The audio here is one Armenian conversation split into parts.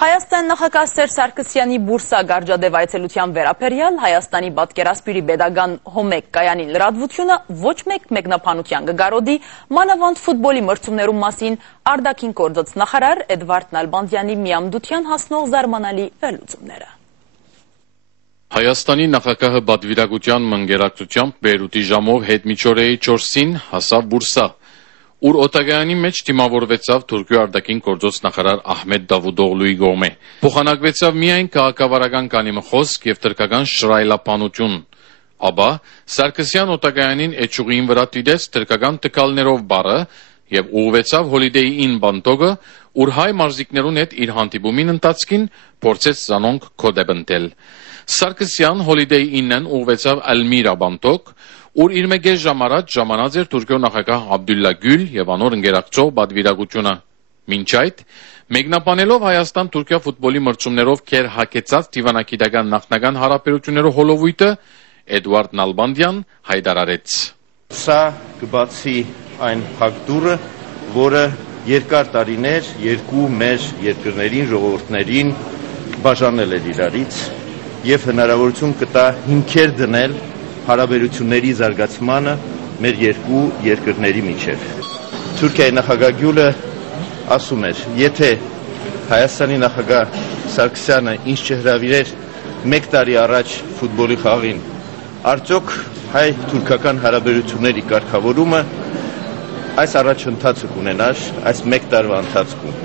Հայաստան նախագահ Սերժ Սարգսյանի Բուրսա գարջադեվ այցելության վերաբերյալ Հայաստանի պատկերասպիրի pedagogan Հոմեկ Կայանի լրատվությունը ոչ մեկ մեկնաբանության կգարոդի մանավանդ ֆուտբոլի մրցումներում մասին արտաքին գործոց նախարար Էդվարդ Նալբանդյանի միամդության հասնող զարմանալի վերլուծումները։ Հայաստանի նախագահը պատվիրակության մնգերակցությամբ Բեյրութի ժամով հետմիջօրեի 4-ին հասավ Բուրսա, ուր օտագայանի մեջ դիմավորվեցավ Թուրքիո արտաքին գործոց նախարար Ահմեդ Դավուդօղլուի կողմէ։ Փոխանակվեցավ միայն քաղաքավարական կանիմը խոսք եւ տրկական շռայլապանություն։ Ապա Սարգսյան օտագայանին էջուղին վրա տիրեց տրկական տկալներով բառը եւ ուղղվեցավ Holiday Inn Բանտոկը, ուր հայ մարզիկներուն հետ իր հանդիպումին ընթացքին փորձեց զանոնք կոդեբընտել։ Սարգսյան Holiday Inn-ն ուղղվեցավ Ալմիրա Բանտոկ, ուր իր մեկ ժամ առաջ ժամանած էր Թուրքիո նախագահ Աբդուլլա Գյուլ եւ անոր ընկերակցող պատվիրակությունը։ Մինչ այդ, մեկնաբանելով Հայաստան-Թուրքիա ֆուտբոլի մրցումներով քեր հակեցած դիվանագիտական նախնական հարաբերություններով հոլովույթը Էդվարդ Նալբանդյան հայտարարեց. Սա կբացի այն ֆակտորը, որը երկար տարիներ երկու մեր երկրներին, ժողովուրդներին բաժանել էր իրարից եւ հնարավորություն կտա հիմքեր դնել հարաբերությունների զարգացմանը մեր երկու երկրների միջև։ Թուրքիայի նախագահ Գյուլը ասում էր, եթե Հայաստանի նախագահ Սարգսյանը ինձ չհրավիրեր 1 տարի առաջ ֆուտբոլի խաղին, արդյոք հայ-թուրքական հարաբերությունների կարգավորումը այս առաջընթացը կունենար այս 1 տարվա ընթացքում։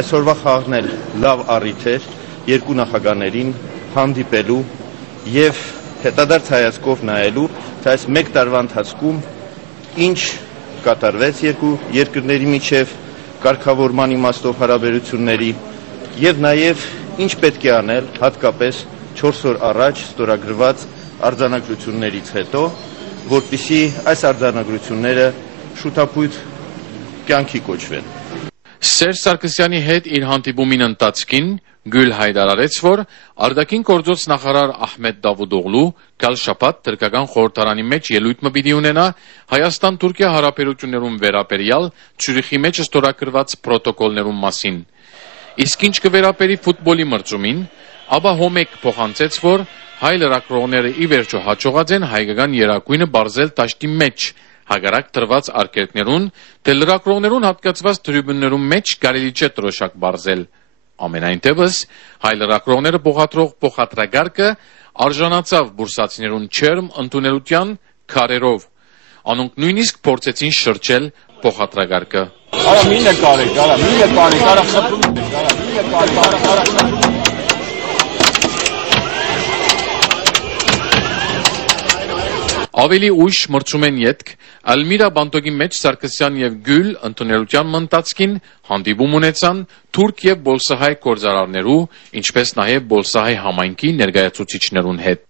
Այսօրվա խաղն էլ լավ առիթ էր երկու նախագահներին հանդիպելու եւ հետադարձ հայացքով նայելու, թե այս 1 տարվա ընթացքում ինչ կատարվեց երկու երկրների միջև կարգավորման իմաստով հարաբերությունների եւ նաեւ ինչ պետք է անել հատկապես 4 օր առաջ ստորագրված արձանագրություններից հետո, որպեսզի այս արձանագրությունները շուտապույտ կյանքի կոչվեն։ Սերժ Սարգսյանի հետ իր հանդիպումին ընթացքին Գյուլ հայտարարեց, որ արտաքին գործոց նախարար Ահմեդ Դավուդօղլու գալ շաբաթ թուրքական խորհրդարանի մեջ ելույթ մը պիտի ունենա Հայաստան-Թուրքիա հարաբերություններում վերաբերյալ Ցյուրիխի մեջ ստորագրված պրոտոկոլներում մասին։ Իսկ ինչ կվերապերի ֆուտբոլի մրցումին, ապա Հոմեկ փոխանցեց, որ հայ լրագրողները ի վերջո հաջողած են հայկական երակույնը բարձել դաշտի մեջ հագարակ տրված արկերտներուն, թե լրագրողներուն հատկացված տրիբուններում մեջ կարելի չէ տրոշակ բարձել։ Ամենայնտեղս հայ լրագրողները փոխադրող փոխադրագարկը արժանացավ բուրսացիներուն չերմ ընդունելության քարերով։ Անոնք նույնիսկ փորձեցին շրջել փոխադրագարկը։ Արա մի նկարեք, արա խփում եք, արա Ավելի ուշ մրցումեն ետք Ալմիրա Բանտոկի մեջ Սարգսյան եւ Գյուլ ընդունելության մնտածքին հանդիպում ունեցան թուրք եւ բոլսահայ գործարարներու, ինչպես նաեւ բոլսահայ համայնքի ներկայացուցիչներուն հետ։